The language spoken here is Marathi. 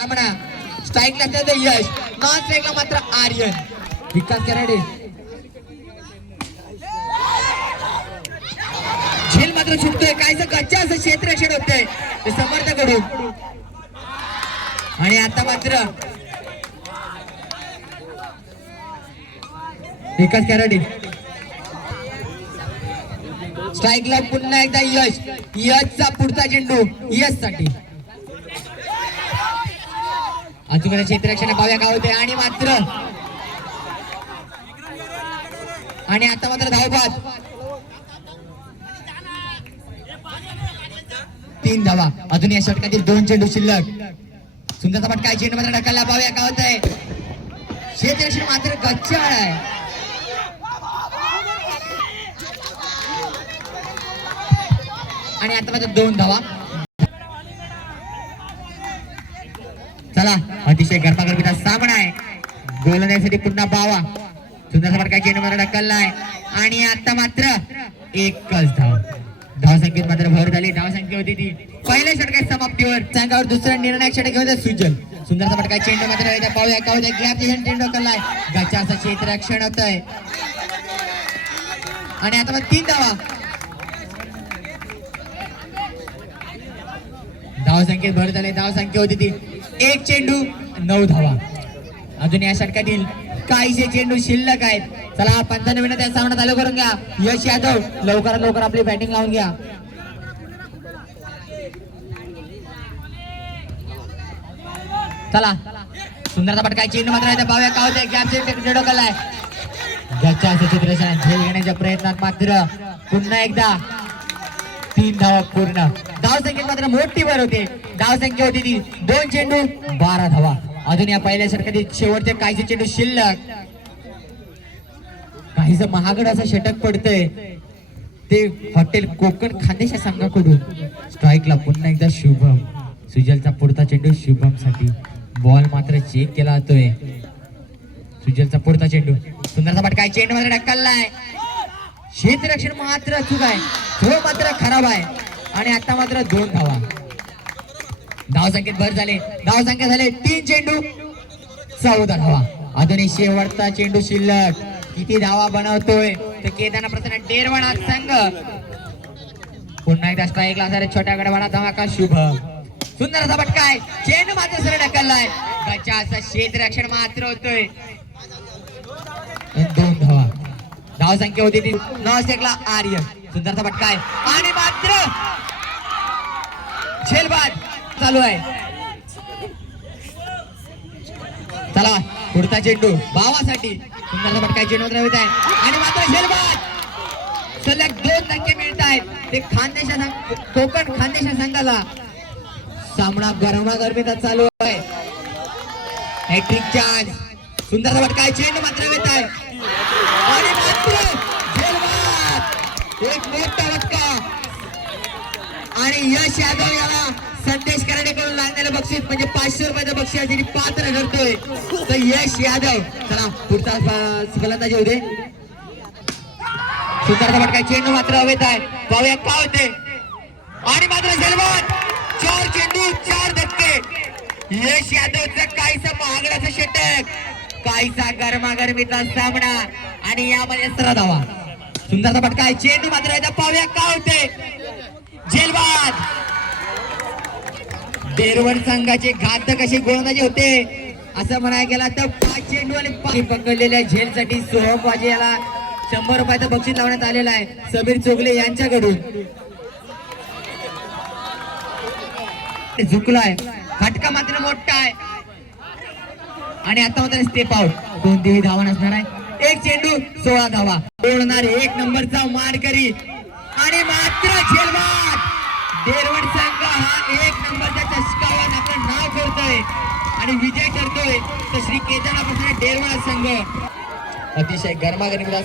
सामना. स्ट्राईकला त्याचं यश, नॉन स्ट्राईकला मात्र आर्यन. विकास कराडे झेल मात्र सुटतोय. कायचं कच्चा असं क्षेत्ररक्षण होतंय ते समर्थकडून. आणि आता मात्र विकास कराडे स्ट्राईकला पुन्हा एकदा यश. यशचा पुढचा चेंडू यश साठी. अजून क्षेत्ररक्षण पाहूया काय होते. आणि आता मात्र धावबाद. 3 धावा. अजून या षटकातील 2 चेंडू शिल्लक. सुंदरचा फटका चेंडू मात्र ढकलला. पाहूया काय होत आहे. क्षेत्ररक्षण मात्र गच्चाळ आहे. आणि आता मात्र 2 धावा. चला अतिशय गरमागरमीचा सामना आहे. गोलंदाजीसाठी पुन्हा बावा. सुंदरचा फटका चेंडू मात्र ढकललाय. आणि आता मात्र एकच धाव. धावसंख्येत मात्र भर झाली. धावसंख्या होती ती पहिल्या षटकाच्या समाप्तीवर. संघावर दुसरा निर्णायक षटक घेऊन सुजल. सुंदरचा फटका चेंडू मात्र पाहूया काय होतं. ग्लॅबचे चेंडू ढकललाय. गच्चा असं क्षेत्ररक्षण होत आहे. आणि आता मग 3 धावा. धावसंख्येत भर झाली. धावसंख्या होती ती 1 चेंडू 9 धावा. अजून या षटकातील काहीशे चेंडू शिल्लक आहेत. चला 95 मिनिट या सामना चालू करून घ्या. यश यादव लवकरात लवकर आपली बॅटिंग लावून घ्या. चला सुंदरचा फटका चेंडू मात्र पाहूया काय होते. गॅपचे ढकललाय. गच्चा असं चित्ररक्षण झेल घेण्याच्या प्रयत्नात मात्र पुन्हा एकदा 3 धावा पूर्ण. धावसंख्येत मात्र मोठी भर होते. धावसंख्या होती ती 2 चेंडू 12 धावा. अजून या पहिल्या षटकातील शेवटचे काहीसे चेंडू शिल्लक. काहीच महागड असं षटक पडतंय ते हॉटेल कोकण खानदेश संघाकडून. स्ट्राईकला पुन्हा एकदा शुभम. सुजलचा पुढचा चेंडू शुभम साठी. बॉल मात्र चेक केला जातोय. सुजलचा पुढचा चेंडू. सुंदरचा फटका चेंडू मात्र ढकललाय. क्षेत्ररक्षण मात्र चूक आहे. थ्रो मात्र खराब आहे. आणि आता मात्र 2 धावा. धावसंख्येत भर झाले. धावसंख्या झाले 3 चेंडू 14 धावा. अजूनही शेवटचा चेंडू शिल्लक. किती धावा बनवतोय तर केदारनाथ प्रसन्न डेरवणा संघ. पुन्हा एकदा स्ट्राईकला असणारे छोट्या गडवाडा धमाका शुभम. सुंदर असा फटका आहे. चेंडू मात्र सरळ ढकललाय. गच्चा असं क्षेत्ररक्षण मात्र होतोय. 2 धावा. धावसंख्या होती ती 9 सेकला आर्यन. सुंदरचा फटका आहे. आणि मात्र झेलबाद चालू आहे. चला पुढचा चेंडू भावासाठी. सुंदरचा फटका चेंडू मात्र होत आहे. आणि मात्र झेलबाद. सलग 2 धक्के मिळत आहेत. ते कोकण खानदेश संघाला. सामना गरमागरमीचा चालू आहे. Hat trick chance. सुंदरचा फटका चेंडू मात्र होत आहे. आणि मात्र झेलबाद. एक मोठा फटका. आणि यश यादव याला संदेश कराडेकडून लागलेलं बक्षीस म्हणजे 500 रुपयाचं बक्षीस याची पात्र ठरतोय तर यश यादव. चला पुढचा फलंदाजी होते. सुंदरचा फटका चेंडू मात्र हवेत आहे. पाहूया काय होते. आणि मात्र झेलबाद. 4 चेंडू 4 धक्के. यश यादवचं काहीसा महागडाचं षटक. काहीसा गरमागरमीचा सामना. आणि यामध्ये 17 धावा. सुंदरचा फटका आहे. चेंडू मात्र आहे. पाहूया काय होते. झेलबाद. डेरवण संघाचे घातक असे गोलंदाजी होते असं म्हणायला गेला तर 5 चेंडू आणि 5 पकडलेल्या झेलसाठी सोहम वाजे याला 100 रुपयाचं बक्षीस लावण्यात आलेलं आहे समीर चोगले यांच्याकडून. झुकलाय. फटका मात्र मोठा आहे. आणि आता मात्र स्टेप आउट. 2 धावा नसणार आहे. 1 चेंडू 16 धावा. बोलणार 1 नंबरचा मारकरी. आणि मात्र झेलबाद. डेरवण संघ हा 1 नंबरच्या चषकावर आपलं नाव करतोय आणि विजय ठरतोय तर श्री केदारनाथ प्रसन्न डेरवण संघ. अतिशय गरमागरमीचा